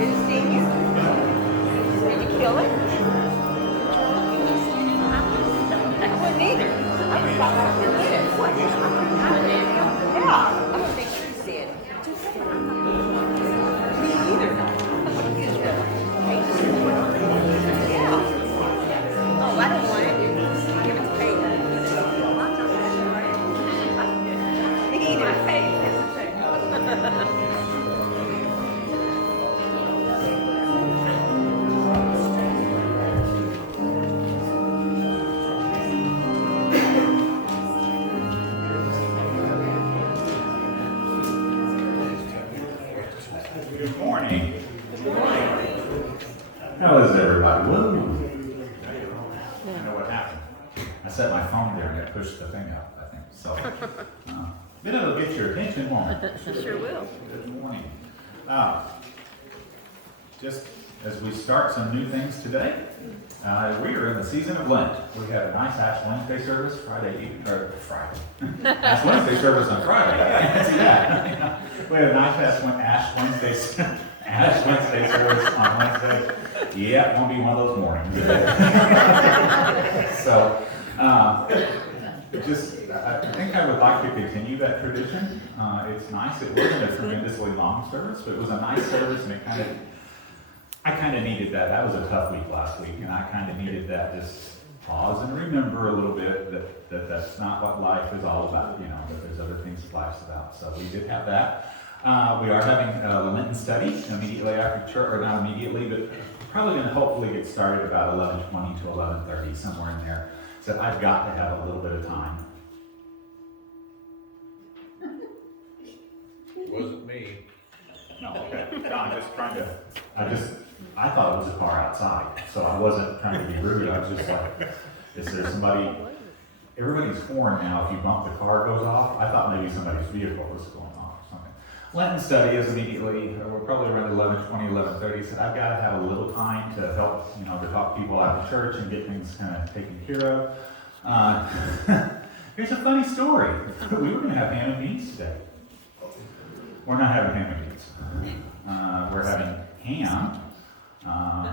Did it sting you? Did you kill it? I wouldn't either. I just thought I would get it. What? Yeah, I don't think she did. Me either. Yeah. Oh, I don't want it. Give it to Peyton. Me either. Good morning. How is everybody? Woo. I know what happened. I set my phone there and it pushed the thing up, I think. So, then it'll get your attention, won't it? Sure will. Good morning. Just as we start some new things today, we are in the season of Lent. We had a nice Ash Wednesday service Friday. Ash Wednesday service on Friday. I can see that. We had a nice Ash Wednesday service on Wednesday. Yeah, it won't be one of those mornings. So, I think I would like to continue that tradition. It's nice. It wasn't a tremendously long service, but it was a nice service, and I kind of needed that. That was a tough week last week, and I kind of needed that. Just pause and remember a little bit that that's not what life is all about. You know, that there's other things that life's about. So we did have that. We are having a Lenten study immediately after church, or not immediately, but probably going to hopefully get started about 11:20 to 11:30, somewhere in there. So I've got to have a little bit of time. It wasn't me. No, okay. No, I'm just trying to, I thought it was a car outside, so I wasn't trying to be rude. I was just like, is there somebody, everybody's horn now, if you bump the car goes off. I thought maybe somebody's vehicle was going off or something. Lenten study is immediately, we're probably around 11:20, 11:30, so I've got to have a little time to help, to talk people out of church and get things kind of taken care of. Here's a funny story. We were going to have ham and beans today. We're not having ham and beans. We're having ham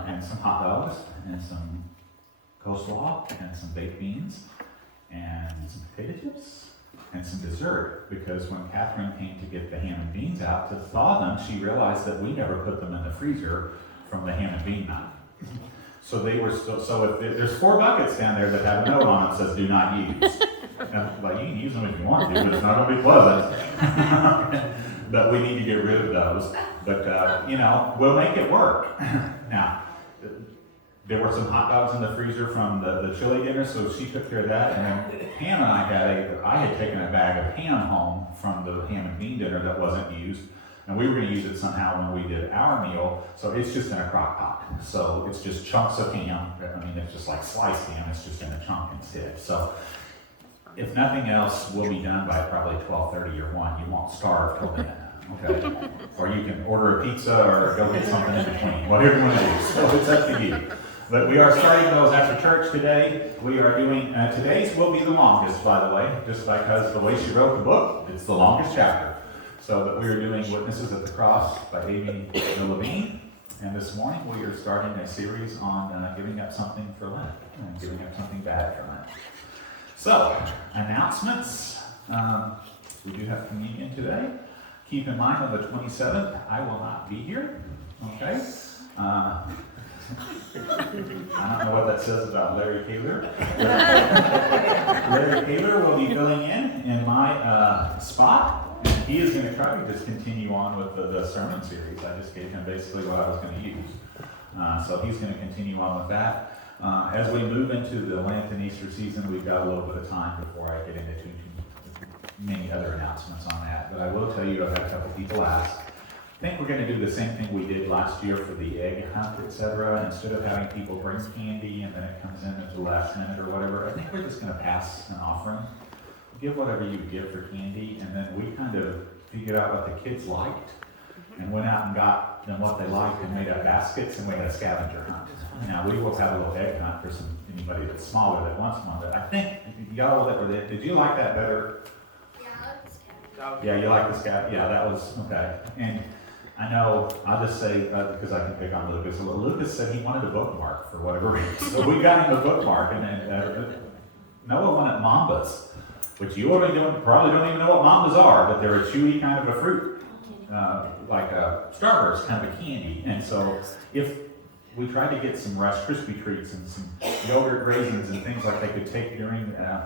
and some hot dogs and some coleslaw and some baked beans and some potato chips and some dessert, because when Catherine came to get the ham and beans out to thaw them, she realized that we never put them in the freezer from the ham and bean night. So they were still, so if there's 4 buckets down there that have a note on it that says do not use. Like, you can use them if you want to, but it's not going to be pleasant. But we need to get rid of those. But, we'll make it work. Now, there were some hot dogs in the freezer from the chili dinner, so she took care of that. And then Pam and I had taken a bag of ham home from the ham and bean dinner that wasn't used. And we were going to use it somehow when we did our meal. So it's just in a crock pot. So it's just chunks of ham. I mean, it's just like sliced ham. It's just in a chunk instead. So if nothing else, we'll be done by probably 12:30 or 1. You won't starve till then. Okay? Or you can order a pizza or go get something in between. Whatever you want to do. So it's up to you. But we are starting those after church today. We are doing, today's will be the longest, by the way, just because the way she wrote the book, it's the longest chapter. So that we are doing Witnesses at the Cross by Amy Levine. And this morning we are starting a series on giving up something for Lent, and giving up something bad for Lent. So, announcements. We do have communion today. Keep in mind on the 27th, I will not be here. Okay? I don't know what that says about Larry Kaler. Larry Kaler will be filling in my spot. And he is going to try to just continue on with the sermon series. I just gave him basically what I was going to use. So he's going to continue on with that. As we move into the Lent and Easter season, we've got a little bit of time before I get into too many other announcements on that. But I will tell you, I've had a couple people ask. I think we're going to do the same thing we did last year for the egg hunt, etc. Instead of having people bring candy and then it comes in at the last minute or whatever, I think we're just going to pass an offering. Give whatever you give for candy, and then we kind of figured out what the kids liked and went out and got them what they liked and made up baskets, and we had a scavenger hunt. Now we will have a little egg hunt for anybody that's smaller that wants one, but I think y'all that were there, did you like that better? Yeah, I like the scavenger. Yeah, you like the scavenger? Yeah, that was okay. And I know, I'll just say, because I can pick on Lucas, Lucas said he wanted a bookmark for whatever reason, so we got him a bookmark, and then Noah wanted Mambas, which you already probably don't even know what Mambas are, but they're a chewy kind of a fruit, like a Starburst kind of a candy, and so if we tried to get some Rice Krispie treats and some yogurt raisins and things like they could take during,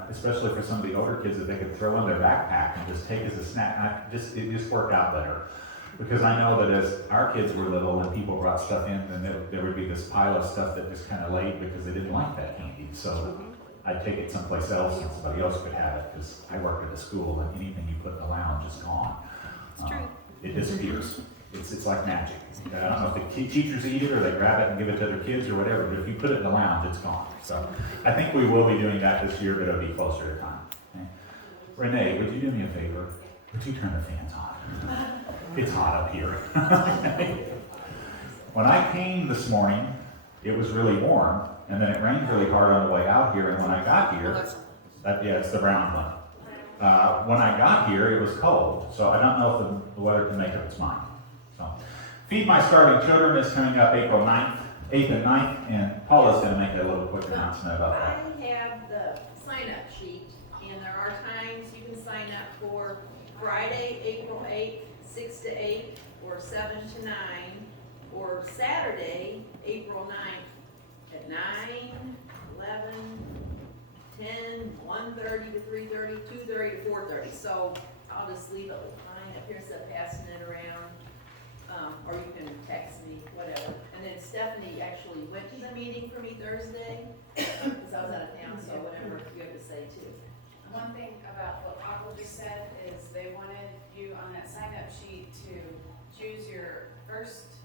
especially for some of the older kids, that they could throw in their backpack and just take as a snack. It just worked out better. Because I know that as our kids were little and people brought stuff in, then there would be this pile of stuff that just kind of laid because they didn't like that candy. So I'd take it someplace else and somebody else could have it, because I worked at a school and anything you put in the lounge is gone. It's true. It disappears. It's like magic. I don't know if the teachers eat it or they grab it and give it to their kids or whatever, but if you put it in the lounge, it's gone. So I think we will be doing that this year, but it'll be closer to time. Okay? Renee, would you do me a favor? Would you turn the fans on? It's hot up here. When I came this morning, it was really warm, and then it rained really hard on the way out here, and when I got here, it's the brown one. When I got here, it was cold, so I don't know if the weather can make up its mind. So, Feed My Starving Children is coming up April 9th, 8th and 9th, and Paula's going to make a little quick announcement about that. I have the sign-up sheet, and there are times you can sign up for Friday, April 8th, 6 to 8, or 7 to 9, or Saturday, April 9th, at 9, 11, 10, 1:30 to 3:30, 2:30 to 4:30. So I'll just leave it behind up here instead of passing it around. Or you can text me, whatever. And then Stephanie actually went to the meeting for me Thursday, because I was out of town, so whatever you have to say too. One thing about what Aqua just said is they wanted you on that sign-up sheet to choose your first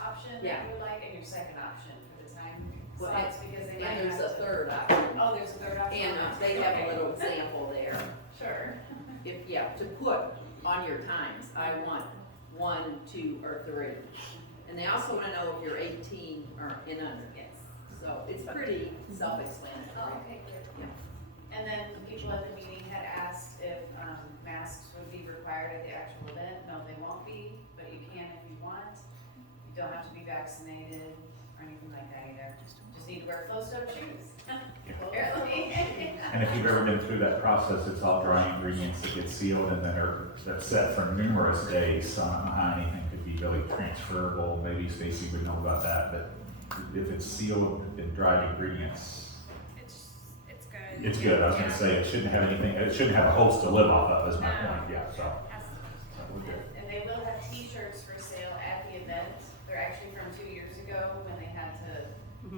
option that Yeah. you would like and your second option for the time Well, slots, because they might And there's a have to. third option, Oh, there's a third option? and they have a Okay. little example there. Sure. To put on your times, I want 1, 2, or 3. And they also want to know if you're 18 or and under. Yes. So it's pretty self-explanatory. Oh, okay, good. Yeah. And then people at the meeting had asked if masks would be required at the actual event. No, they won't be, but you can if you want. You don't have to be vaccinated or anything like that either. Just need to wear closed-up shoes. Apparently. And if you've ever been through that process, it's all dry ingredients that get sealed and then they're set for numerous days. So I don't know how anything could be really transferable. Maybe Stacy would know about that, but if it's sealed in dried ingredients, It's good. it's good. I was gonna say, it shouldn't have anything, it shouldn't have a host to live off of, is my No. point, yeah, so Yes. we're good. And they will have T-shirts for sale at the event. They're actually from 2 years ago when they had to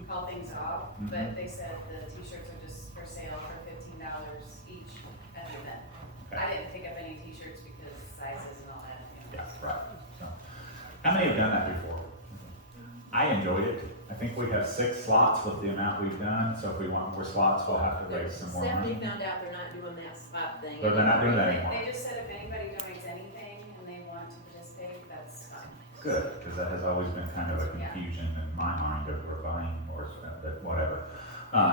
call things off. Mhm. But they said the T-shirts are just for sale for $15 each at the event. Okay. I didn't pick up any T-shirts because sizes and all that. Yeah, right. So, how many have done that before? I enjoyed it. I think we have 6 slots with the amount we've done, so if we want more slots, we'll have to raise some more Stephanie money. found out they're not doing that spot thing. But they're not doing that They anymore. just said if anybody donates anything and they want to participate, that's fine. Good, because that has always been kind of a confusion in my mind of we're buying or whatever.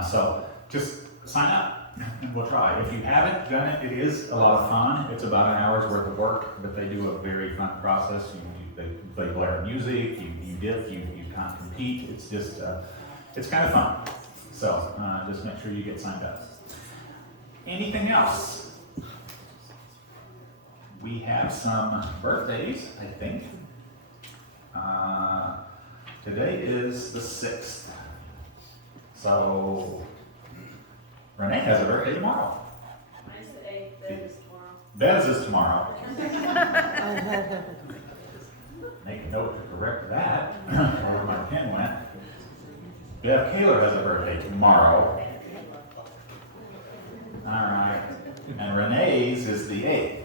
So just sign up and we'll try. If you haven't done it, it is a lot of fun. It's about an hour's worth of work, but they do a very fun process. They play blare music, you dip, you kind of compete. It's just, it's kind of fun. So just make sure you get signed up. Anything else? We have some birthdays, I think. Today is the 6th. So Renee has a birthday tomorrow. Mine's the 8th, then is tomorrow. Bez is tomorrow. Make a note to correct that, where my pen went. Bev Kaler has a birthday tomorrow. All right, and Renee's is the 8th.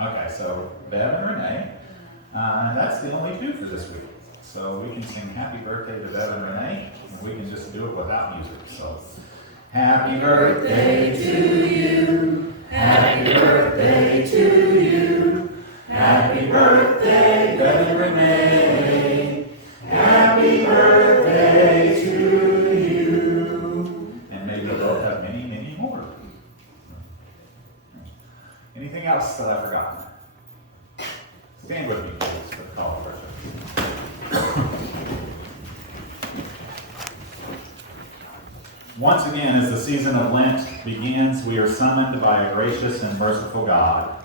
Okay, so Bev and Renee, and that's the only 2 for this week. So we can sing happy birthday to Bev and Renee, and we can just do it without music, so. Happy birthday to you, happy birthday to you, happy birthday, Bev and Renee, happy birthday to you. And may we both have many, many more. Anything else that I've forgotten? Stand with me, please, for the call of prayer. Once again, as the season of Lent begins, we are summoned by a gracious and merciful God.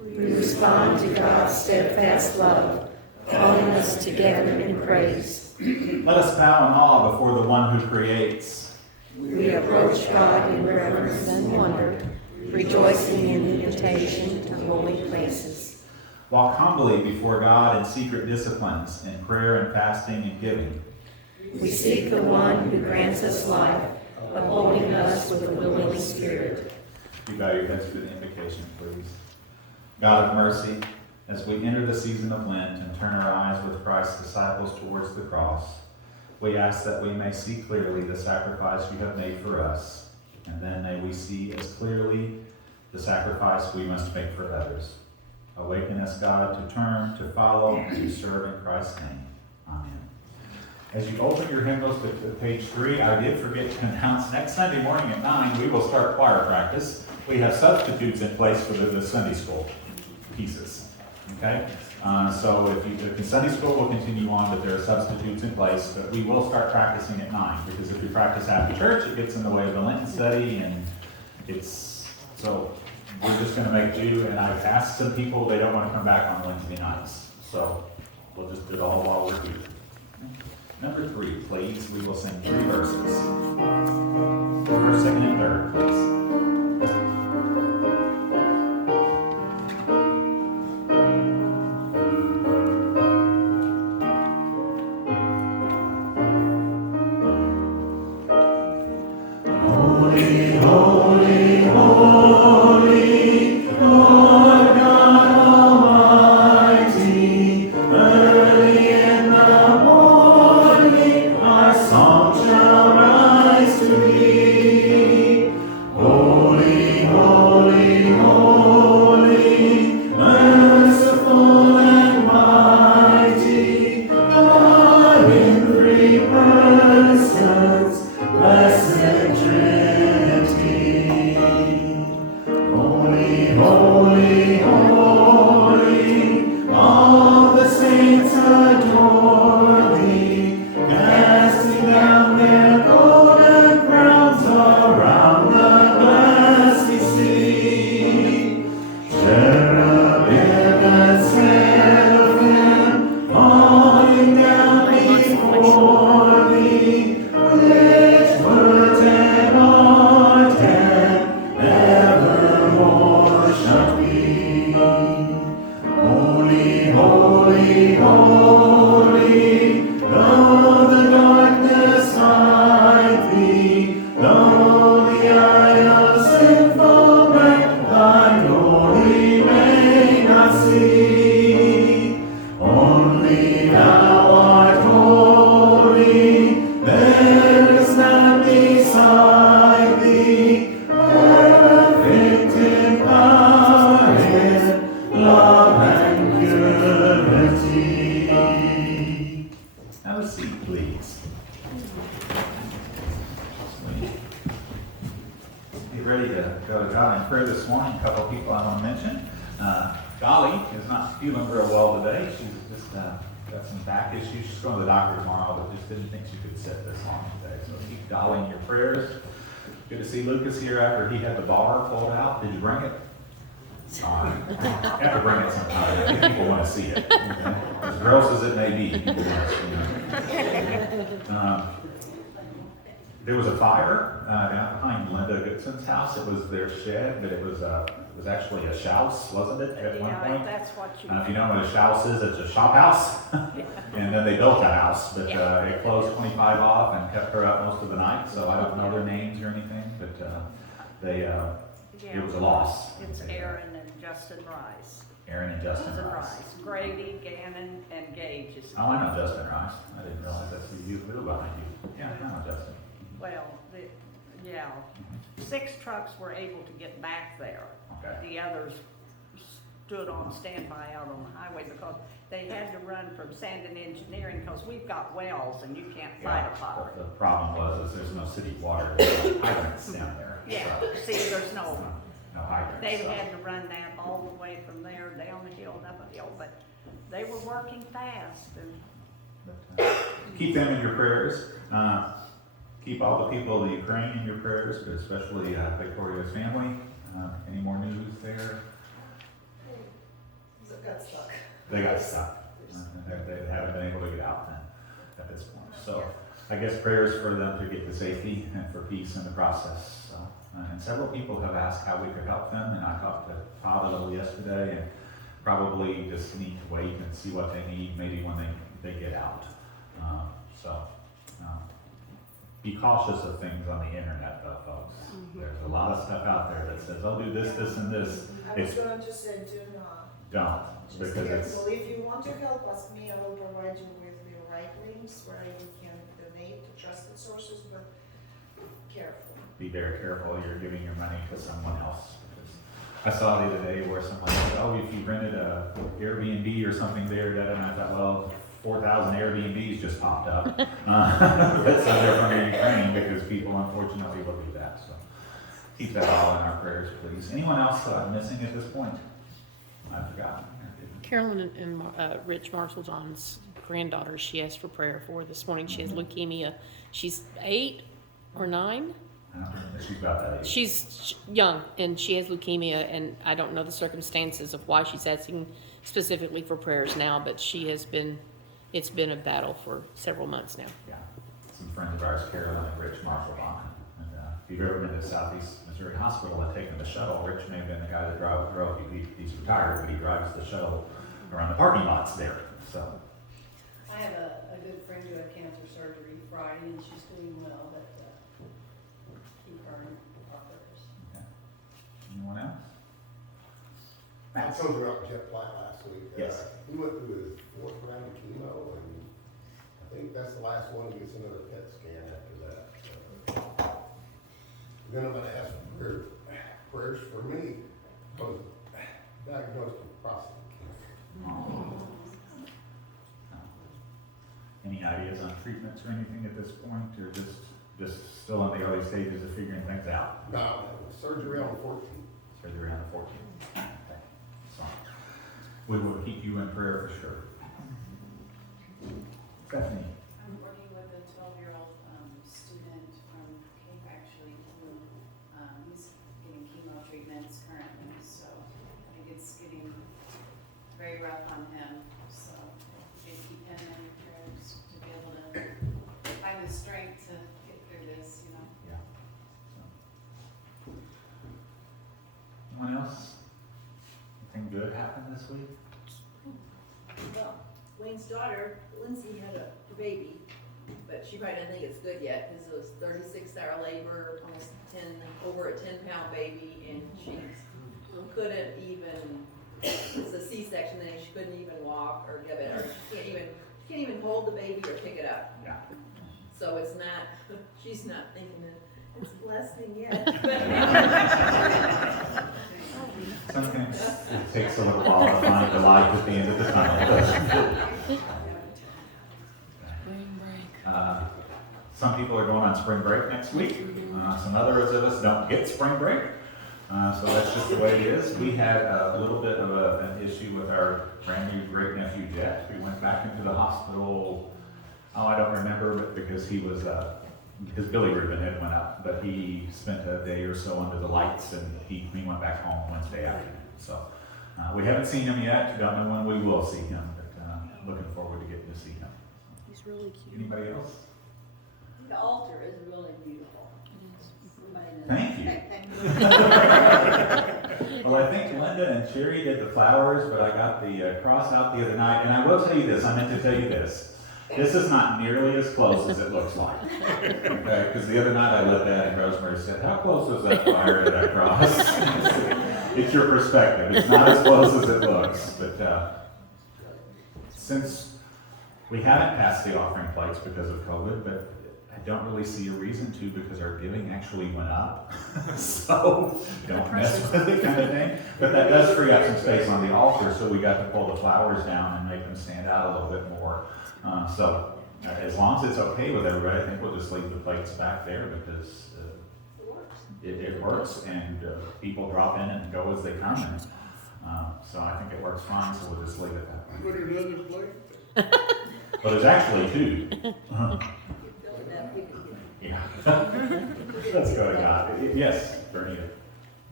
We respond to God's steadfast love, calling us together in praise. Let us bow in awe before the one who creates. We approach God in reverence and wonder, rejoicing in the invitation to holy places. Walk humbly before God in secret disciplines, in prayer and fasting and giving. We seek the one who grants us life, upholding us with a willing spirit. You bow your heads for the invocation, please. God of mercy, as we enter the season of Lent and turn our eyes with Christ's disciples towards the cross, we ask that we may see clearly the sacrifice you have made for us, and then may we see as clearly the sacrifice we must make for others. Awaken us, God, to turn, to follow, and to serve in Christ's name. Amen. As you open your hymnals to page 3, I did forget to announce next Sunday morning at 9, we will start choir practice. We have substitutes in place for the Sunday school pieces. Okay? So if the Sunday school will continue on, but there are substitutes in place, but we will start practicing at 9, because if you practice after church, it gets in the way of the Lenten study, and so we're just going to make do, and I've asked some people, they don't want to come back on Wednesday nights, so we'll just do it all while we're here. Number 3, please. We will sing 3 verses. First, second, and third, please. Good to see Lucas here after he had the bar pulled out. Did you bring it? You have to bring it sometime. I think people want to see it. Okay? As gross as it may be, people want to see it. There was a fire down behind Linda Goodson's house. It was their shed, but it was actually a shouse, wasn't it, at one point? That's what you If you know what a shouse is, it's a shop house. And then they built a house, but it closed 25 off and kept her up most of the night, so I don't know their names or anything, but it was a loss. It's Aaron and Justin Rice. Aaron and Justin Rice. Grady, Gannon, and Gage is. Oh, I know Justin Rice. I didn't realize that's who you live behind you. Yeah, I know Justin. Well, 6 trucks were able to get back there. Okay. The others stood on standby out on the highway because they had to run from Sandon Engineering because we've got wells and you can't fight a fire. The problem was there's no city water, there's hydrants down there. Yeah, So, see, there's no hydrants. They so. had to run that all the way from there down the hill and up a hill, but they were working fast and. Keep them in your prayers. keep all the people of the Ukraine in your prayers, but especially Victoria's family. Any more news there? Got stuck. They got stuck. They haven't been able to get out then at this point. So I guess prayers for them to get to safety and for peace in the process. So, and several people have asked how we could help them, and I talked to Todd a little yesterday, and probably just need to wait and see what they need maybe when they get out. Be cautious of things on the internet though, folks. There's a lot of stuff out there that says, "I'll do this, this, and this." I was going to say, do not. Don't, Just because it's, careful. If you want to help, ask me. I will provide you with the right links where you can donate to trusted sources, but careful. be very careful. You're giving your money to someone else. I saw the other day where someone said, "Oh, if you rented a Airbnb or something there," and I thought, well, 4,000 Airbnbs just popped up. That's there from the Ukraine because people unfortunately will do that. So keep that all in our prayers, please. Anyone else missing at this point? I forgot. Carolyn and Rich Marshall John's granddaughter, she asked for prayer for this morning. She has leukemia. She's 8 or 9. I don't remember. She's about that age. She's young and she has leukemia, and I don't know the circumstances of why she's asking specifically for prayers now, but it's been a battle for several months now. Yeah. Some friends of ours, Carolyn and Rich Marshall Bond. And if you've ever been to Southeast Missouri Hospital and taken the shuttle, Rich may have been the guy that drove. He's retired, but he drives the shuttle around the parking lots there. So, I have a good friend who had cancer surgery Friday, and she's doing well, but keep her in our prayers. okay. Anyone else? I told you about Jeff Platt last week. Yes. He went through his 4th round of chemo, and I think that's the last one. He gets another PET scan after that. So, then I'm gonna ask for prayers for me. I was diagnosed with prostate cancer. Any ideas on treatments or anything at this point, or just still in the early stages of figuring things out? Now, surgery on the 14th. Surgery on the 14th. Okay. So, we will keep you in prayer for sure. Stephanie? I'm working with a 12-year-old student from Cape, actually, who, he's getting chemo treatments currently, so I think it's getting very rough on him, so please keep him in your prayers to be able to find the strength to get through this, you know. Yeah. So. Anyone else? Anything good happened this week? Well, Wayne's daughter, Lindsay, had a baby, but she probably doesn't think it's good yet, because it was 36-hour labor, almost over a 10-pound baby, and she couldn't even, it's a C-section, and she couldn't even walk or give it, or she can't even hold the baby or pick it up. Yeah. So it's not, she's not thinking that it's a blessing yet. Sometimes it takes a little while to find the light at the end of the tunnel. Some people are going on spring break next week. Some others of us don't get spring break. So that's just the way it is. We had a little bit of an issue with our brand new great nephew Jet. We went back into the hospital, I don't remember, but because he was, his bilirubin had went up, but he spent a day or so under the lights, and he went back home Wednesday afternoon. So we haven't seen him yet. Don't know when we will see him, but looking forward to getting to see him. He's really cute. Anybody else? The altar is really beautiful. Thank you. Well, I think Linda and Sherry did the flowers, but I got the cross out the other night. And I will tell you this, I meant to tell you this. This is not nearly as close as it looks like. Okay, because the other night I looked at it and Rosemary said, "How close was that fire to that cross?" It's your perspective. It's not as close as it looks. But since we haven't passed the offering plates because of COVID, but I don't really see a reason to, because our giving actually went up. So don't mess with it, kind of thing. But that does free up some space on the altar, so we got to pull the flowers down and make them stand out a little bit more. So as long as it's okay with everybody, I think we'll just leave the plates back there, because it works, and people drop in and go as they come. And, so I think it works fine, so we'll just leave it that way. Put another plate. Well, there's actually 2. Yeah. Yeah. Let's go to God. Yes, Bernie.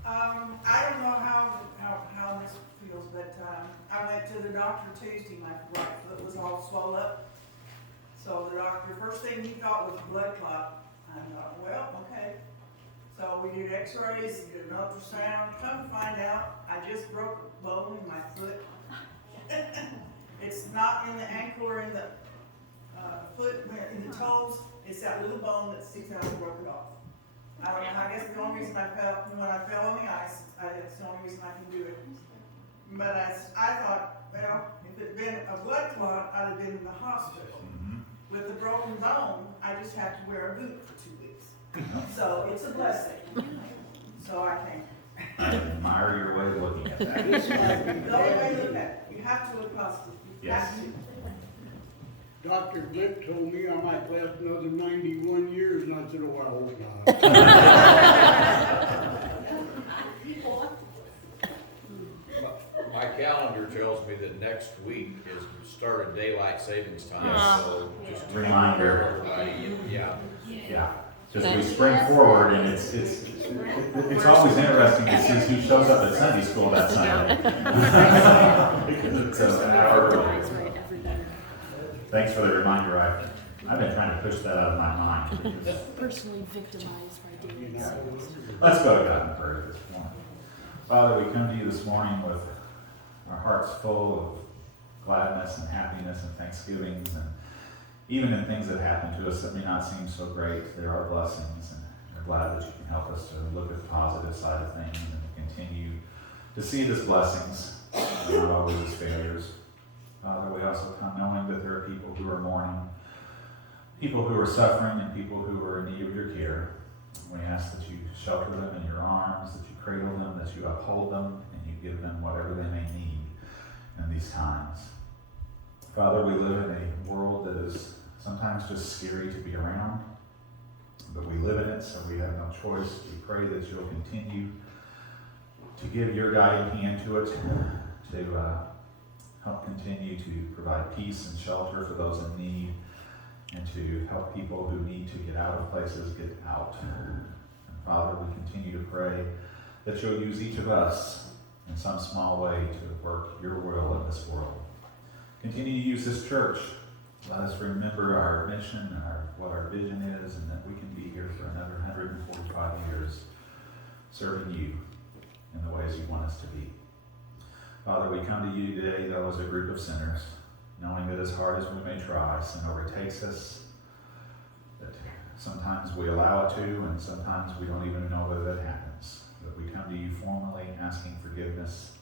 I don't know how this feels, but, I went to the doctor Tuesday, my right foot was all swollen up. So the doctor, first thing he thought was blood clot. I thought, well, okay. So we did x-rays, we did an ultrasound, come to find out, I just broke a bone in my foot. It's not in the ankle or in the, foot, in the toes, it's that little bone that sticks out and broke it off. I don't know, I guess the only reason I fell, when I fell on the ice, that's the only reason I can do it. But I thought, well, if it'd been a blood clot, I'd have been in the hospital. Mhm. With the broken bone, I just have to wear a boot for 2 weeks. So it's a blessing. So I think, I admire your way of looking at that. the only way to look at it, you have to look positive. You Yes. have to. Dr. Glick told me I might last another 91 years, and I said, oh, I hope not. My calendar tells me that next week is the start of daylight savings time, Yes. so just. Reminder. Everybody, yeah. Yeah, just we spring forward and it's always interesting to see who shows up at Sunday school that Sunday. Because it's an hour early. Thanks for the reminder, I've been trying to push that out of my mind. because- Personally victimized by dating. Let's go to God in prayer this morning. Father, we come to you this morning with our hearts full of gladness and happiness and thanksgivings, and even in things that happen to us that may not seem so great, there are blessings, and we're glad that you can help us to look at the positive side of things and to continue to see it as blessings, not always as failures. Father, we also come knowing that there are people who are mourning, people who are suffering, and people who are in need of your care. We ask that you shelter them in your arms, that you cradle them, that you uphold them, and you give them whatever they may need in these times. Father, we live in a world that is sometimes just scary to be around, but we live in it, so we have no choice. We pray that you'll continue to give your guiding hand to it, to help continue to provide peace and shelter for those in need, and to help people who need to get out of places get out. And Father, we continue to pray that you'll use each of us in some small way to work your will in this world. Continue to use this church. Let us remember our mission and what our vision is, and that we can be here for another 145 years serving you in the ways you want us to be. Father, we come to you today, though, as a group of sinners, knowing that as hard as we may try, sin overtakes us, that sometimes we allow it to, and sometimes we don't even know whether that happens. But we come to you formally asking forgiveness,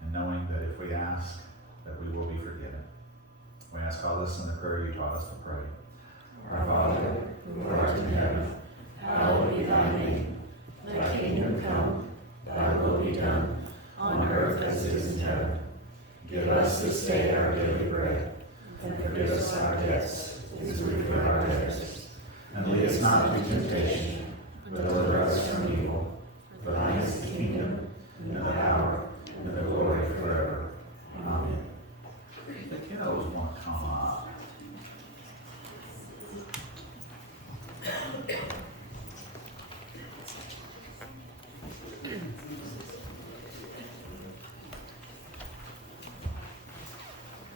and knowing that if we ask, that we will be forgiven. We ask all this in the prayer you taught us to pray. Our Father, who art in heaven, hallowed be thy name. Thy kingdom come, thy will be done, on earth as it is in heaven. Give us this day our daily bread, and forgive us our debts, as we forgive our debtors. And lead us not into temptation, but deliver us from evil. For thine is the kingdom, and the power, and the glory forever. Amen. The kiddos want to come up.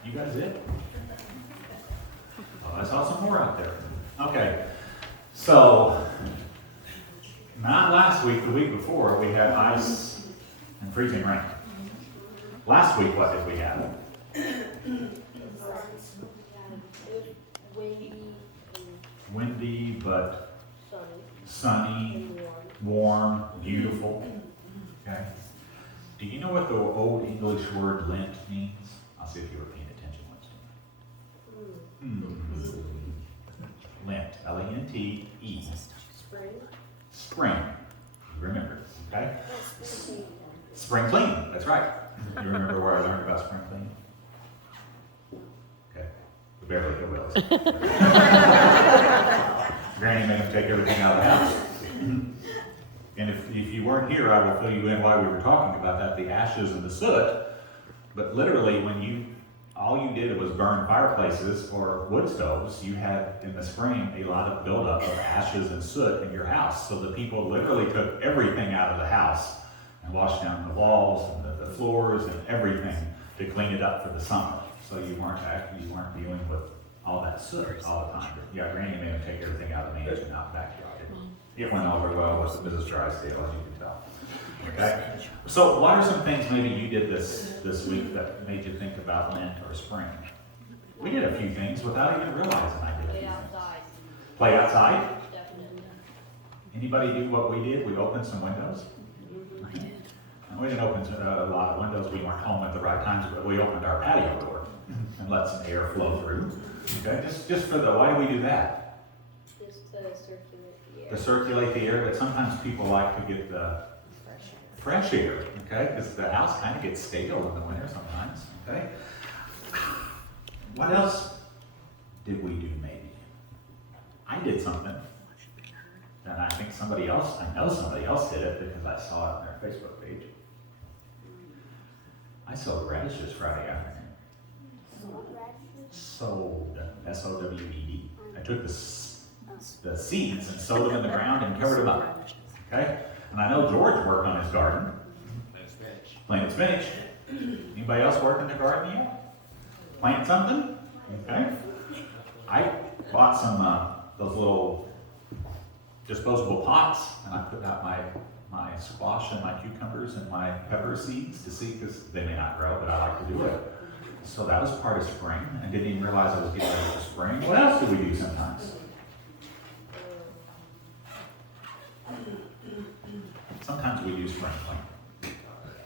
You guys it? Oh, I saw some more out there. Okay, so not last week, the week before, we had ice and freezing rain. Last week, what did we have? Windy, but sunny, warm, beautiful. Okay. Do you know what the old English word lint means? I'll see if you were paying attention once. Lent, L-E-N-T-E. Spring. Remember, okay? Spring cleaning, that's right. You remember where I learned about spring cleaning? Okay, the Beverly Hillbillies. Granny made him take everything out of the house. And if you weren't here, I will fill you in why we were talking about that, the ashes and the soot. But literally, when you all you did was burn fireplaces or wood stoves. You had, in the spring, a lot of buildup of ashes and soot in your house. So the people literally took everything out of the house and washed down the walls and the floors and everything to clean it up for the summer. So you weren't dealing with all that soot all the time. Yeah, Granny made him take everything out of the mansion out back. It went over well with Mrs. Drysdale, as you can tell. Okay? So what are some things maybe you did this week that made you think about Lent or spring? We did a few things without even realizing I did a few things. Play outside? Anybody do what we did? We opened some windows. And we didn't open a lot of windows. We weren't home at the right times, but we opened our patio door and let some air flow through. Okay, just for why do we do that? Just to circulate the air. To circulate the air, but sometimes people like to get the fresh air, okay? Because the house kind of gets stale in the winter sometimes, okay? What else did we do maybe? I did something, and I think somebody else did it because I saw it on their Facebook page. I sowed radishes Friday afternoon. Sowed, S-O-W-E-D. I took the seeds and sowed them in the ground and covered them up, okay? And I know George worked on his garden. Planted spinach. Anybody else work in the garden yet? Plant something? Okay. I bought some those little disposable pots, and I put out my squash and my cucumbers and my pepper seeds to see, because they may not grow, but I like to do it. So that was part of spring. I didn't even realize I was getting ready for spring. What else do we do sometimes? Sometimes we do spring clean.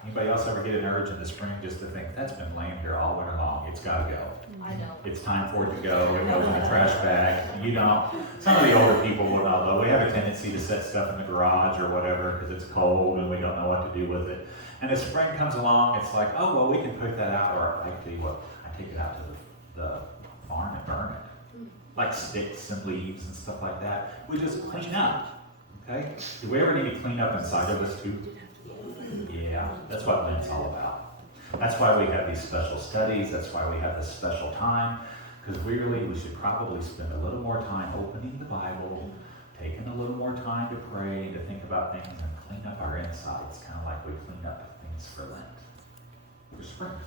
Anybody else ever get an urge in the spring just to think, that's been laying here all winter long, it's gotta go. I know. It's time for it to go, it goes in the trash bag. You don't, some of the older people will know, though, we have a tendency to set stuff in the garage or whatever because it's cold and we don't know what to do with it. And as spring comes along, it's like, oh, well, we can put that out, or I tell you what, I take it out to the farm and burn it. Like sticks and leaves and stuff like that. We just clean up, okay? Do we ever need to clean up inside of us too? Yeah, that's what Lent's all about. That's why we have these special studies, that's why we have this special time, because really we should probably spend a little more time opening the Bible, taking a little more time to pray, to think about things, and clean up our insides, kind of like we clean up things for Lent. For spring,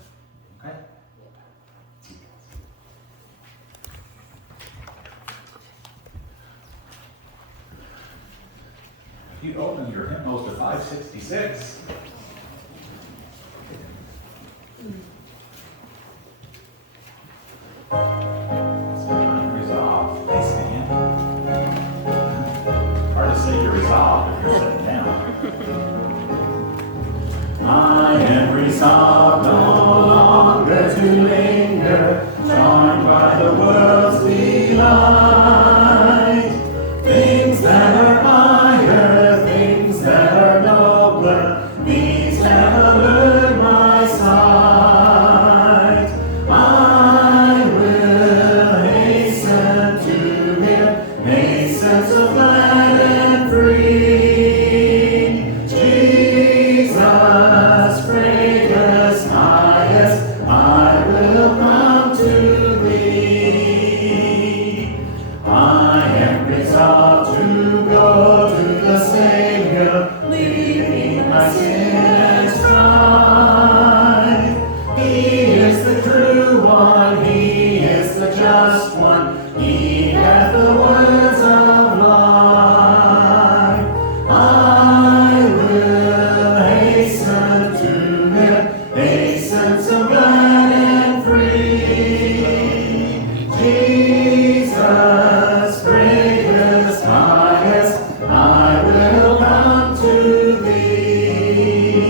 okay? If you open your hymnals to 566, resolve. They stand. Hard to say you're resolved if you're sitting down. I am resolved no longer to linger, charmed by the world's delight. Things that are higher, things that are nobler, these have allured my sight. I will hasten to Him, hasten so glad and free. Jesus, greatest, highest, I will come to Thee. I am resolved to go to the Savior, leaving my sin and strife. He is the true one, He is the just one, He hath the words of life. I will hasten to Him, hasten so glad and free. Jesus, greatest, highest, I will come to Thee.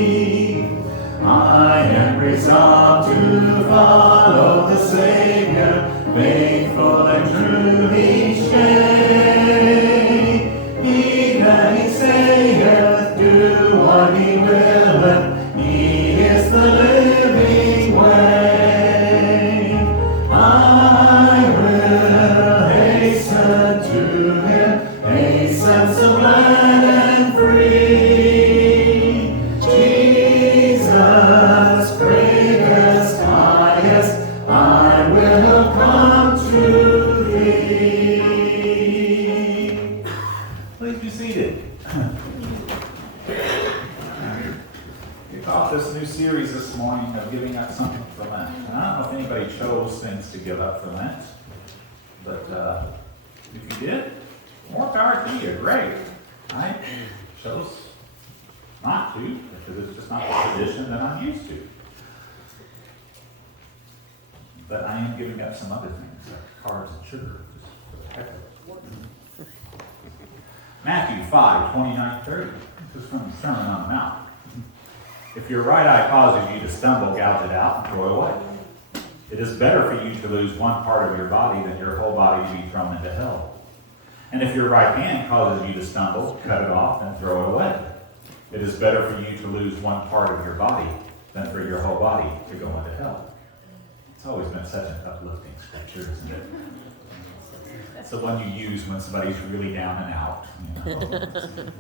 I am resolved to follow the Savior, faithful and true each day. He that He saith, do what He willeth, He is the living way. I will hasten to Him, hasten so glad and free. Jesus, greatest, highest, I to give up for Lent. But if you did, more power to you, great. I chose not to, because it's just not the tradition that I'm used to. But I am giving up some other things, like carbs and sugar, just for the heck of it. Matthew 5:29-30. This is from the Sermon on the Mount. If your right eye causes you to stumble, gouge it out and throw it away. It is better for you to lose one part of your body than your whole body to be thrown into hell. And if your right hand causes you to stumble, cut it off and throw it away. It is better for you to lose one part of your body than for your whole body to go into hell. It's always been such an uplifting scripture, isn't it? It's the one you use when somebody's really down and out. You know?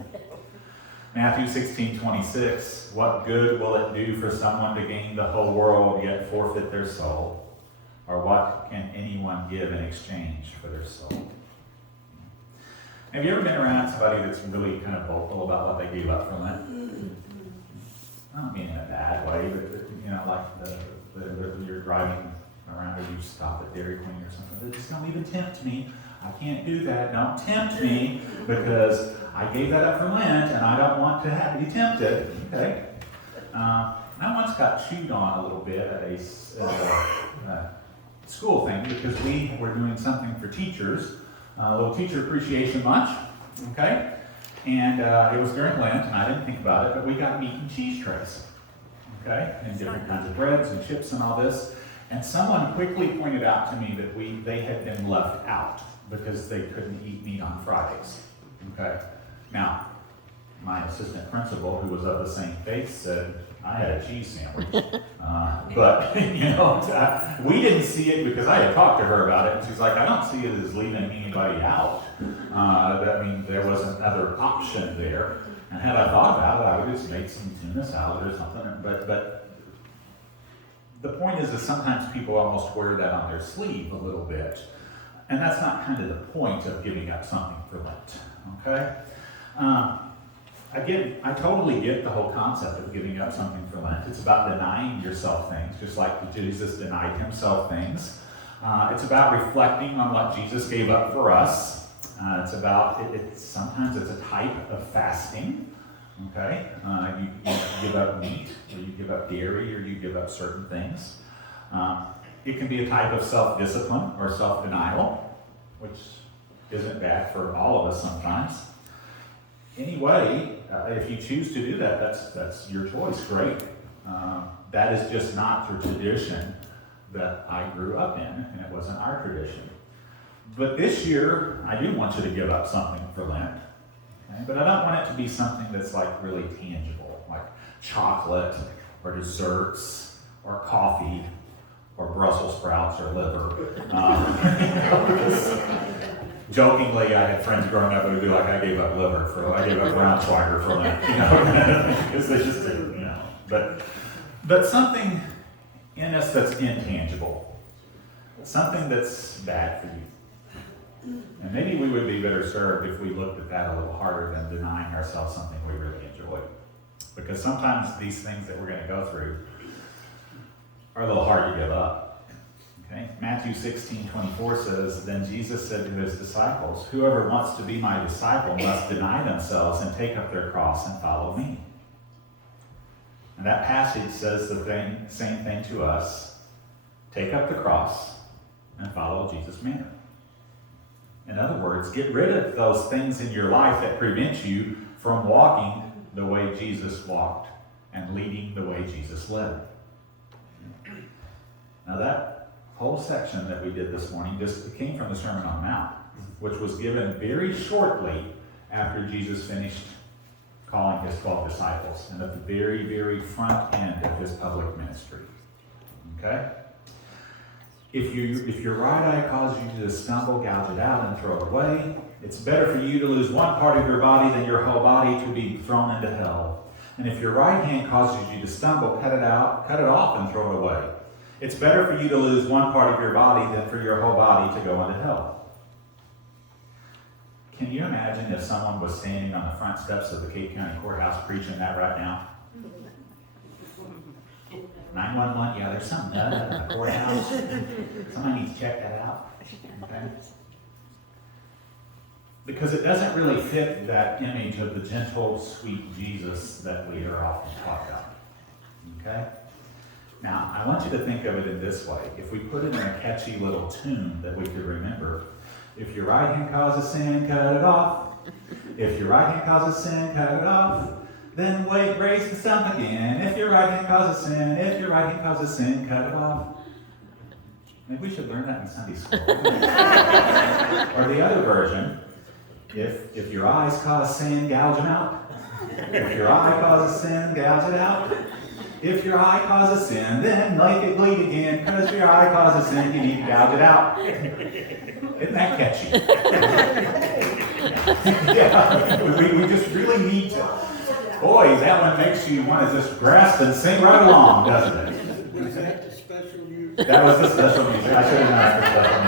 Matthew 16:26. What good will it do for someone to gain the whole world yet forfeit their soul? Or what can anyone give in exchange for their soul? Have you ever been around somebody that's really kind of vocal about what they gave up for Lent? I don't mean in a bad way, but you know, like you're driving around or you stop at Dairy Queen or something. They just don't even tempt me. I can't do that. Don't tempt me because I gave that up for Lent and I don't want to have to be tempted. Okay. I once got chewed on a little bit at a school thing because we were doing something for teachers, a little teacher appreciation lunch. Okay. And it was during Lent and I didn't think about it, but we got meat and cheese trays. Okay. And different kinds of breads and chips and all this. And someone quickly pointed out to me that they had been left out because they couldn't eat meat on Fridays. Okay. Now, my assistant principal, who was of the same faith, said, I had a cheese sandwich. But, you know, we didn't see it because I had talked to her about it. And she's like, I don't see it as leaving anybody out. I mean, there was another option there. And had I thought about it, I would just make some tuna salad or something. But the point is that sometimes people almost wear that on their sleeve a little bit. And that's not kind of the point of giving up something for Lent. Okay? I totally get the whole concept of giving up something for Lent. It's about denying yourself things, just like Jesus denied himself things. It's about reflecting on what Jesus gave up for us. It's about, sometimes it's a type of fasting. Okay? You give up meat, or you give up dairy, or you give up certain things. It can be a type of self-discipline or self-denial, which isn't bad for all of us sometimes. Anyway, if you choose to do that, that's your choice. Great. That is just not the tradition that I grew up in, and it wasn't our tradition. But this year, I do want you to give up something for Lent. Okay? But I don't want it to be something that's like really tangible, like chocolate or desserts or coffee or Brussels sprouts or liver. Jokingly, I had friends growing up who would be like, I gave up Braunschweiger for Lent, you know, because they just didn't, you know. But something in us that's intangible, something that's bad for you. And maybe we would be better served if we looked at that a little harder than denying ourselves something we really enjoy. Because sometimes these things that we're going to go through are a little hard to give up. Okay? Matthew 16:24 says, Then Jesus said to his disciples, Whoever wants to be my disciple must deny themselves and take up their cross and follow me. And that passage says the same thing to us. Take up the cross and follow Jesus' manner. In other words, get rid of those things in your life that prevent you from walking the way Jesus walked and leading the way Jesus led. Now that whole section that we did this morning just came from the Sermon on the Mount, which was given very shortly after Jesus finished calling his 12 disciples and at the very, very front end of his public ministry. Okay? If your right eye causes you to stumble, gouge it out and throw it away. It's better for you to lose one part of your body than your whole body to be thrown into hell. And if your right hand causes you to stumble, cut it off and throw it away. It's better for you to lose one part of your body than for your whole body to go into hell. Can you imagine if someone was standing on the front steps of the Cape County Courthouse preaching that right now? 911, yeah, there's something done at the courthouse. Somebody needs to check that out. Okay? Because it doesn't really fit that image of the gentle, sweet Jesus that we are often taught about. Okay? Now, I want you to think of it in this way. If we put it in a catchy little tune that we could remember, if your right hand causes sin, cut it off. If your right hand causes sin, cut it off. Then wait, raise the stump again. If your right hand causes sin, if your right hand causes sin, cut it off. Maybe we should learn that in Sunday school. Or the other version, if your eyes cause sin, gouge them out. If your eye causes sin, gouge it out. If your eye causes sin, then make it bleed again, because if your eye causes sin, you need to gouge it out. Isn't that catchy? Yeah, we just really need to. Boy, that one makes you want to just grasp and sing right along, doesn't it? Was that the special music? That was the special music. I should have known the special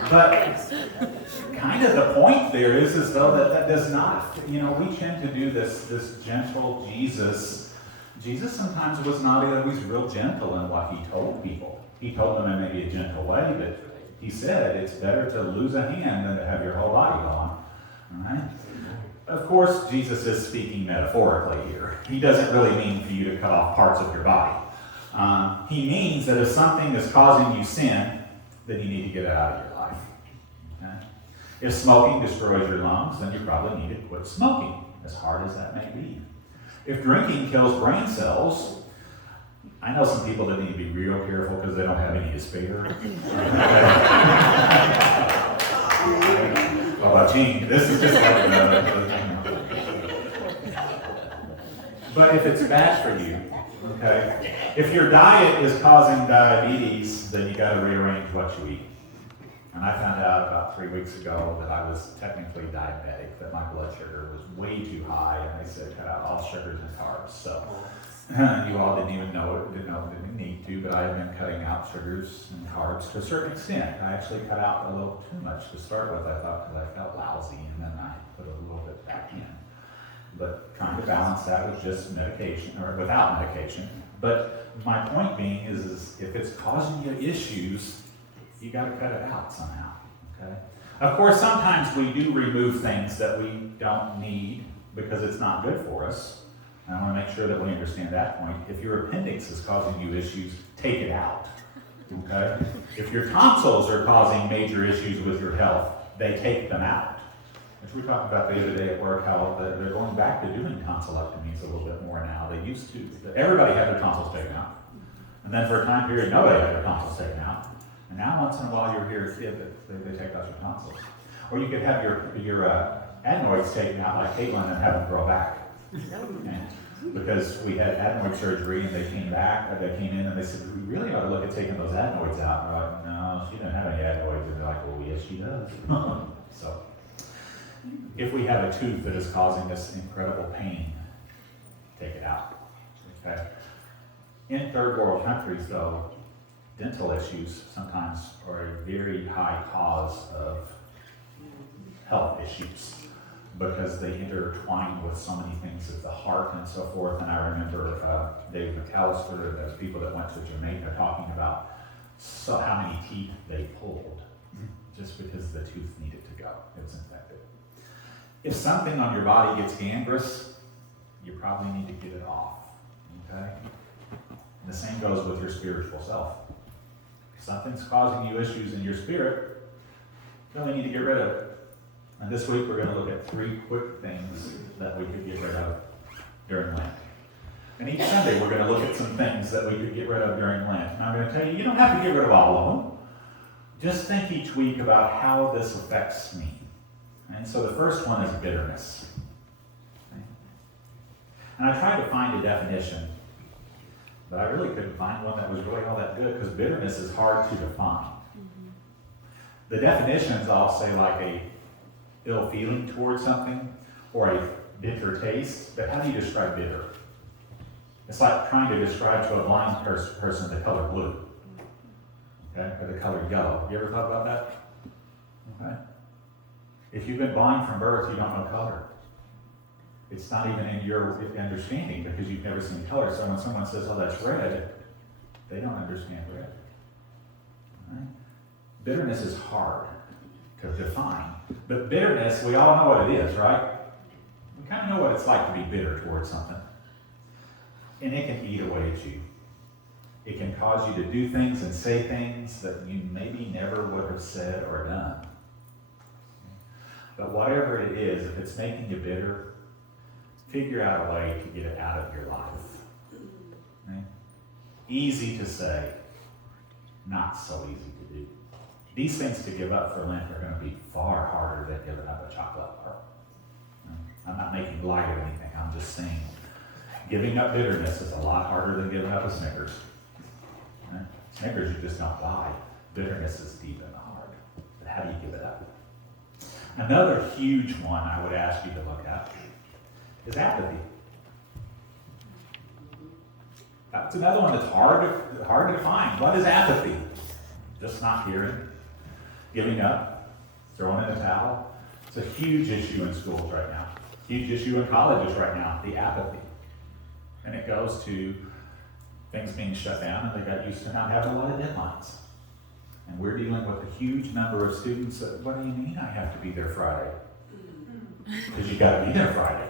music. But kind of the point there is though that does not, we tend to do this gentle Jesus. Jesus sometimes was not always real gentle in what he told people. He told them in maybe a gentle way, but he said it's better to lose a hand than to have your whole body gone. All right? Of course, Jesus is speaking metaphorically here. He doesn't really mean for you to cut off parts of your body. He means that if something is causing you sin, then you need to get it out of your life. Okay? If smoking destroys your lungs, then you probably need to quit smoking, as hard as that may be. If drinking kills brain cells, I know some people that need to be real careful because they don't have any to spare. Well, about Gene, this is just like But if it's bad for you, okay, if your diet is causing diabetes, then you got to rearrange what you eat. And I found out about 3 weeks ago that I was technically diabetic, that my blood sugar was way too high, and they said cut out all sugars and carbs. So you all didn't even know it, didn't need to, but I have been cutting out sugars and carbs to a certain extent. I actually cut out a little too much to start with, I thought, because I felt lousy, and then I put a little bit back in. But trying to balance that with just medication, or without medication. But my point being is if it's causing you issues, you got to cut it out somehow, okay? Of course, sometimes we do remove things that we don't need because it's not good for us. And I want to make sure that we understand that point. If your appendix is causing you issues, take it out, okay? If your tonsils are causing major issues with your health, they take them out. Which we talked about the other day at work, how they're going back to doing tonsillectomies a little bit more now. They used to. Everybody had their tonsils taken out. And then for a time period, nobody had their tonsils taken out. And now once in a while you're here, they take out your tonsils. Or you could have your adenoids taken out like Caitlin and have them grow back. And because we had adenoid surgery and they came in and they said, we really ought to look at taking those adenoids out. And we're like, no, she doesn't have any adenoids. And they're like, well, yes, she does. So if we have a tooth that is causing us incredible pain, take it out. Okay. In third world countries, though, dental issues sometimes are a very high cause of health issues because they intertwine with so many things of the heart and so forth. And I remember Dave McAllister and those people that went to Jamaica talking about how many teeth they pulled just because the tooth needed to go. It was infected. If something on your body gets gangrenous, you probably need to get it off. Okay? And the same goes with your spiritual self. If something's causing you issues in your spirit, you really need to get rid of it. And this week we're going to look at 3 quick things that we could get rid of during Lent. And each Sunday we're going to look at some things that we could get rid of during Lent. And I'm going to tell you, you don't have to get rid of all of them. Just think each week about how this affects me. And so the first one is bitterness. Okay? And I tried to find a definition, but I really couldn't find one that was really all that good because bitterness is hard to define. The definitions all say like a ill feeling towards something or a bitter taste, but how do you describe bitter? It's like trying to describe to a blind person the color blue, okay, or the color yellow. You ever thought about that? Okay. If you've been blind from birth, you don't know color. It's not even in your understanding because you've never seen color. So when someone says, oh, that's red, they don't understand red. Right? Bitterness is hard to define. But bitterness, we all know what it is, right? We kind of know what it's like to be bitter towards something. And it can eat away at you. It can cause you to do things and say things that you maybe never would have said or done. But whatever it is, if it's making you bitter, figure out a way to get it out of your life. Okay? Easy to say, not so easy to do. These things to give up for Lent are going to be far harder than giving up a chocolate bar. I'm not making light of anything. I'm just saying giving up bitterness is a lot harder than giving up a Snickers. Okay? Snickers you just don't buy. Bitterness is deep in the heart. But how do you give it up? Another huge one I would ask you to look at is apathy. That's another one that's hard to define. What is apathy? Just not hearing, giving up, throwing in the towel. It's a huge issue in schools right now. Huge issue in colleges right now, the apathy. And it goes to things being shut down, and they got used to not having a lot of deadlines. And we're dealing with a huge number of students that, what do you mean I have to be there Friday? Because you got to be there Friday.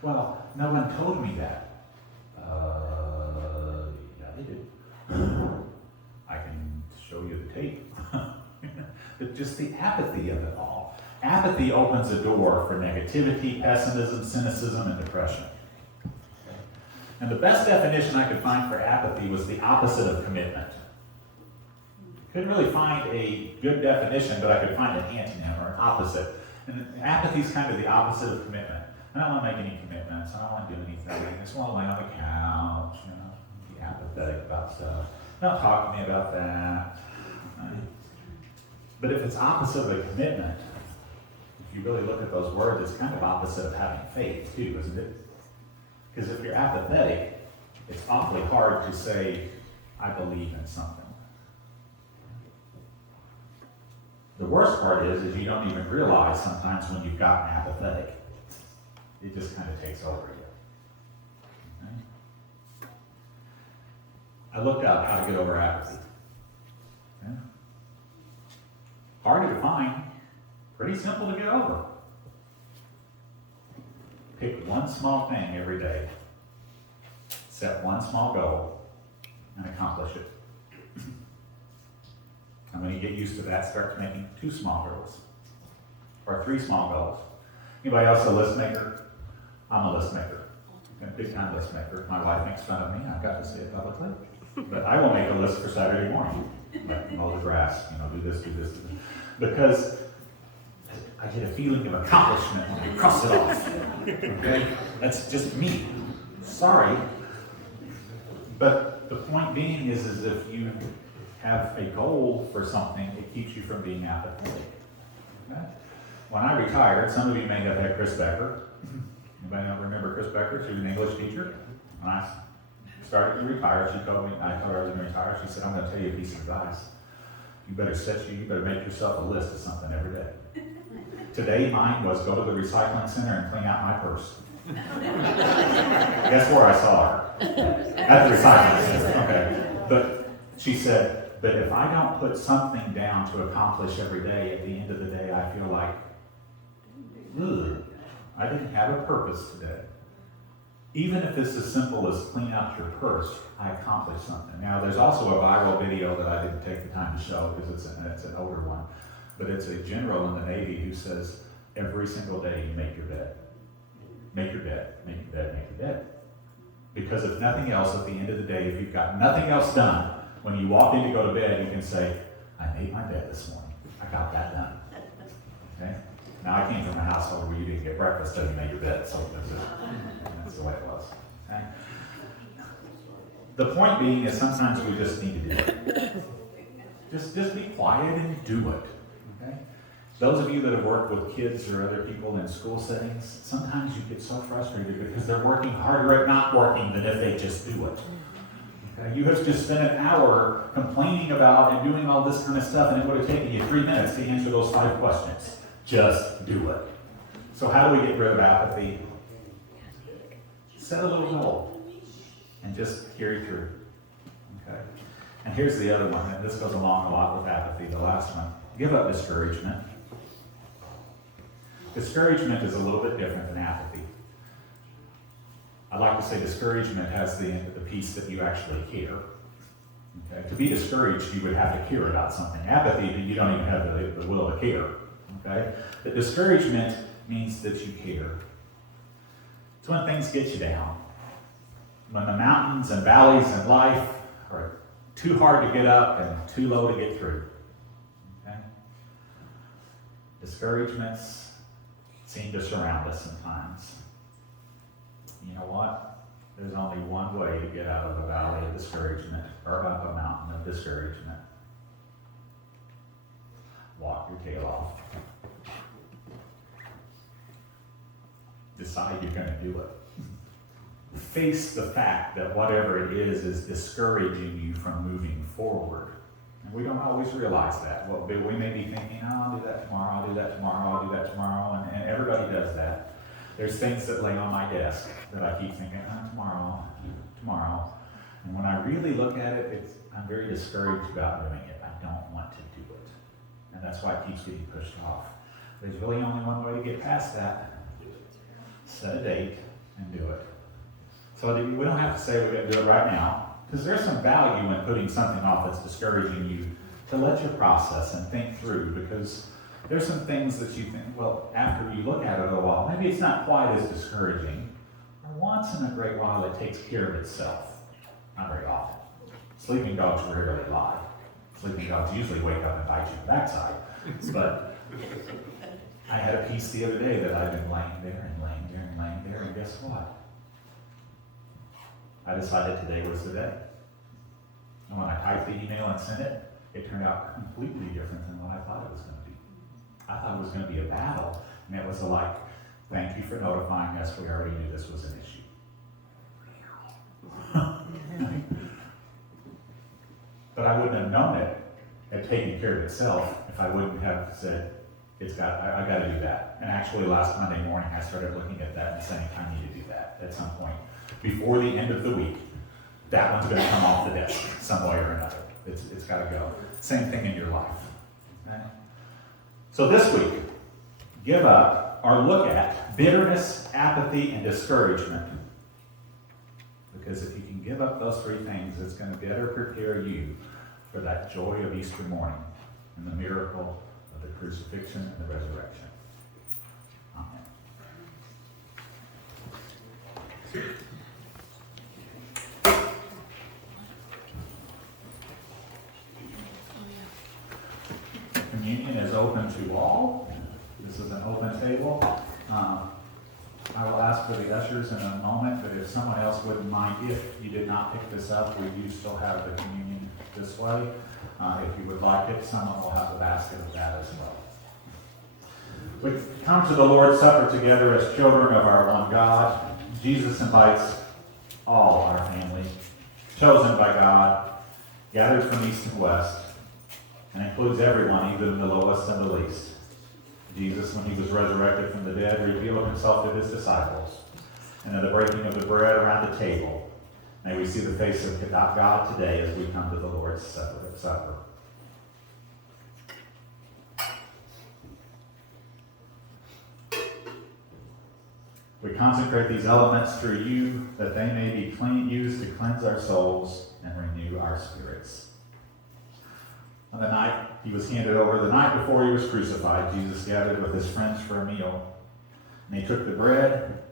Well, no one told me that. Yeah, they did. I can show you the tape. But just the apathy of it all. Apathy opens a door for negativity, pessimism, cynicism, and depression. And the best definition I could find for apathy was the opposite of commitment. Couldn't really find a good definition, but I could find an antonym or an opposite. And apathy is kind of the opposite of commitment. I don't want to make any commitments. I don't want to do anything. I just want to lay on the couch, be apathetic about stuff. Don't talk to me about that. Right? But if it's opposite of a commitment, if you really look at those words, it's kind of opposite of having faith too, isn't it? Because if you're apathetic, it's awfully hard to say, I believe in something. The worst part is you don't even realize sometimes when you've gotten apathetic. It just kind of takes over you. Okay? I looked up how to get over apathy. Okay? Hard to define, pretty simple to get over. Pick one small thing every day. Set one small goal and accomplish it. And when you get used to that, start making 2 small goals or 3 small goals. Anybody else a list maker? I'm a list maker. I'm a big time list maker. My wife makes fun of me. I've got to say it publicly. But I will make a list for Saturday morning. Like mow the grass, do this, do this, do this. Because I get a feeling of accomplishment when I cross it off. Okay? That's just me. Sorry. But the point being is if you have a goal for something, it keeps you from being apathetic. Okay? When I retired, some of you may have had Chris Becker. Anybody remember Chris Becker? She was an English teacher. When I started to retire, I told her I was going to retire. She said, I'm going to tell you a piece of advice. You better make yourself a list of something every day. Today, mine was go to the recycling center and clean out my purse. Guess where I saw her? At the recycling center. Okay. But she said, but if I don't put something down to accomplish every day, at the end of the day, I feel like, ugh, I didn't have a purpose today. Even if it's as simple as clean out your purse, I accomplished something. Now, there's also a viral video that I didn't take the time to show because it's an older one. But it's a general in the Navy who says, every single day you make your bed. Make your bed, make your bed, make your bed. Because if nothing else, at the end of the day, if you've got nothing else done, when you walk in to go to bed, you can say, I made my bed this morning. I got that done. Okay? Now, I came from a household where you didn't get breakfast until you made your bed, so that's the way it was. Okay? The point being is sometimes we just need to do it. Just be quiet and do it. Okay? Those of you that have worked with kids or other people in school settings, sometimes you get so frustrated because they're working harder at not working than if they just do it. Okay? You have just spent an hour complaining about and doing all this kind of stuff, and it would have taken you 3 minutes to answer those 5 questions. Just do it. So how do we get rid of apathy? Set a little goal and just carry through. Okay? And here's the other one, and this goes along a lot with apathy, the last one. Give up discouragement. Discouragement is a little bit different than apathy. I'd like to say discouragement has the piece that you actually care. Okay? To be discouraged, you would have to care about something. Apathy, you don't even have the will to care. Okay? But discouragement means that you care. It's when things get you down. When the mountains and valleys in life are too hard to get up and too low to get through. Okay? Discouragements seem to surround us sometimes. You know what? There's only one way to get out of a valley of discouragement or up a mountain of discouragement. Walk your tail off. Decide you're going to do it. Face the fact that whatever it is discouraging you from moving forward. And we don't always realize that. Well, we may be thinking, oh, I'll do that tomorrow, I'll do that tomorrow, I'll do that tomorrow, and everybody does that. There's things that lay on my desk that I keep thinking, oh, tomorrow. And when I really look at it, I'm very discouraged about doing it. I don't want to do it. And that's why it keeps getting pushed off. There's really only one way to get past that. Set a date and do it. So we don't have to say we're going to do it right now, because there's some value in putting something off that's discouraging you to let you process and think through, because there's some things that you think, well, after you look at it a while, maybe it's not quite as discouraging, or once in a great while it takes care of itself. Not very often. Sleeping dogs rarely lie. Sleeping dogs usually wake up and bite you in the backside. But I had a piece the other day that I've been laying there, and guess what? I decided today was the day. And when I typed the email and sent it, it turned out completely different than what I thought it was going to be. I thought it was going to be a battle, and it was like, thank you for notifying us, we already knew this was an issue. But I wouldn't have known it had taken care of itself if I wouldn't have said, I got to do that. And actually last Monday morning, I started looking at that and saying, I need to do that at some point. Before the end of the week, that one's going to come off the desk some way or another. It's got to go. Same thing in your life. Okay? So this week, give up or look at bitterness, apathy, and discouragement. Because if you can give up those three things, it's going to better prepare you for that joy of Easter morning and the miracle of the crucifixion and the resurrection. Amen. Communion is open to all. This is an open table. I will ask for the ushers in a moment, but if someone else wouldn't mind, if you did not pick this up, we do still have the communion this way. If you would like it, someone will have a basket of that as well. We come to the Lord's Supper together as children of our one God. Jesus invites all our family, chosen by God, gathered from east and west, and includes everyone, even the lowest and the least. Jesus, when he was resurrected from the dead, revealed himself to his disciples. And in the breaking of the bread around the table, may we see the face of God today as we come to the Lord's Supper. We consecrate these elements through you, that they may be used to cleanse our souls and renew our spirits. On the night he was handed over, the night before he was crucified, Jesus gathered with his friends for a meal. And he took the bread,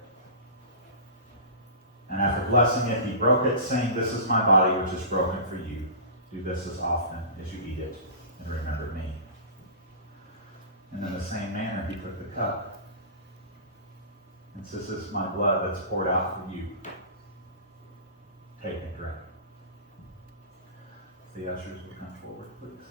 and after blessing it, he broke it, saying, "This is my body, which is broken for you. Do this as often as you eat it, and remember me." And in the same manner, he took the cup, and says, "This is my blood that's poured out for you. Take and drink." If the ushers would come forward, please.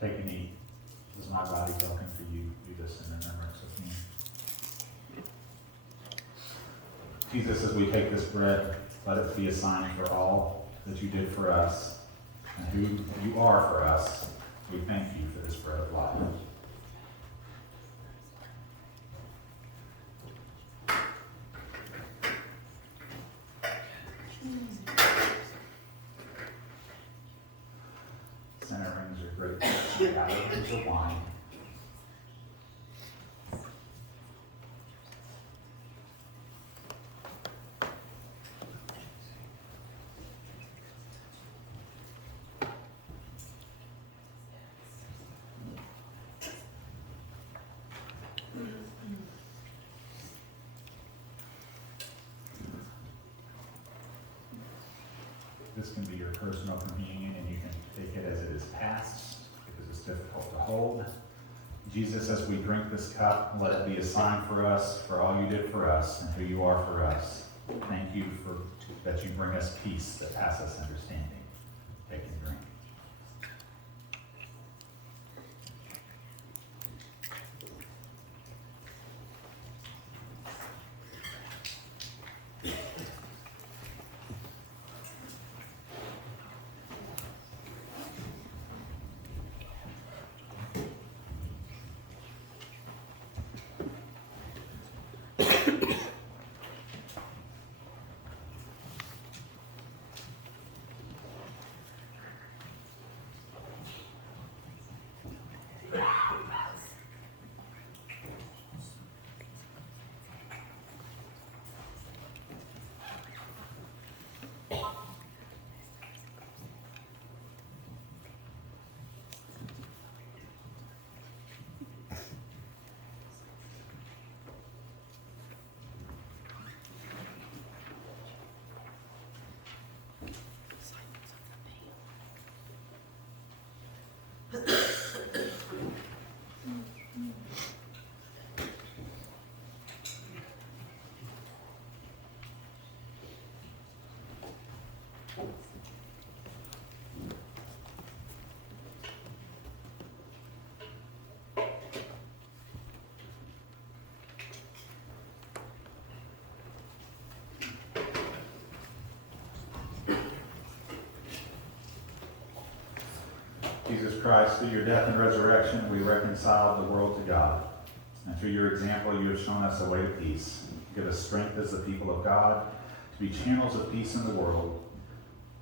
Take and eat. This is my body broken for you. Do this in remembrance of me. Jesus, as we take this bread, let it be a sign for all that you did for us and who you are for us. We thank you for this bread of life. Center rings are great. Gather rings of wine. This can be your personal communion, and you can take it as it is passed, because it's difficult to hold. Jesus, as we drink this cup, let it be a sign for us, for all you did for us, and who you are for us. Thank you for that you bring us peace that passes understanding. Take and drink. Jesus Christ, through your death and resurrection, we reconciled the world to God. And through your example, you have shown us a way to peace. Give us strength as the people of God to be channels of peace in the world,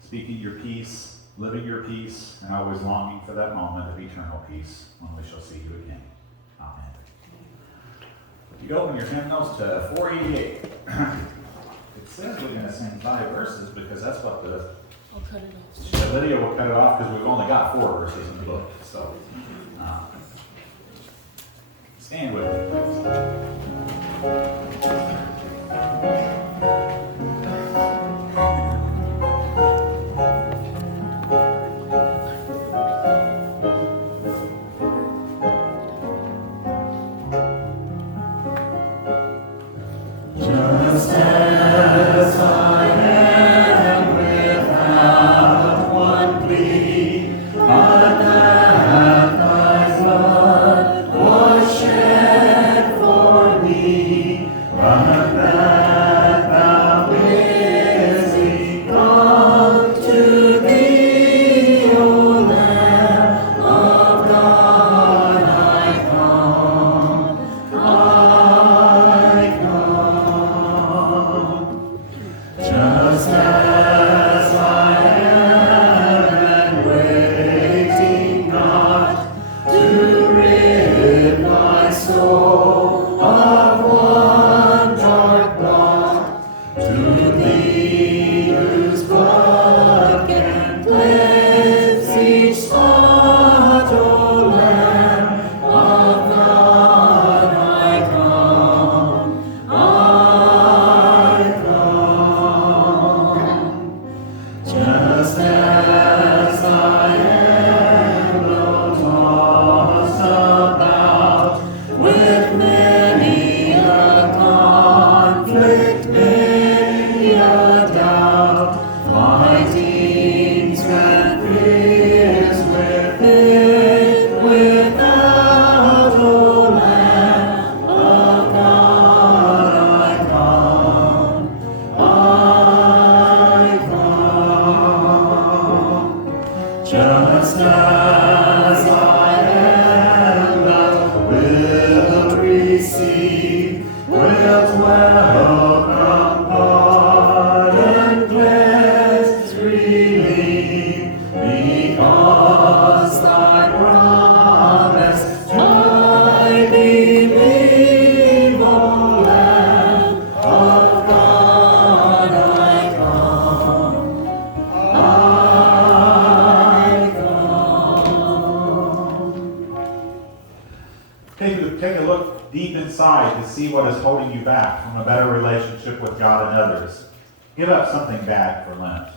speaking your peace, living your peace, and always longing for that moment of eternal peace when we shall see you again. Amen. You open your hymnals to 488. It says we're going to sing 5 verses because that's what I'll cut it off. Lydia will cut it off because we've only got 4 verses in the book. So, stand with me, please. Of one dark see what is holding you back from a better relationship with God and others. Give up something bad for Lent.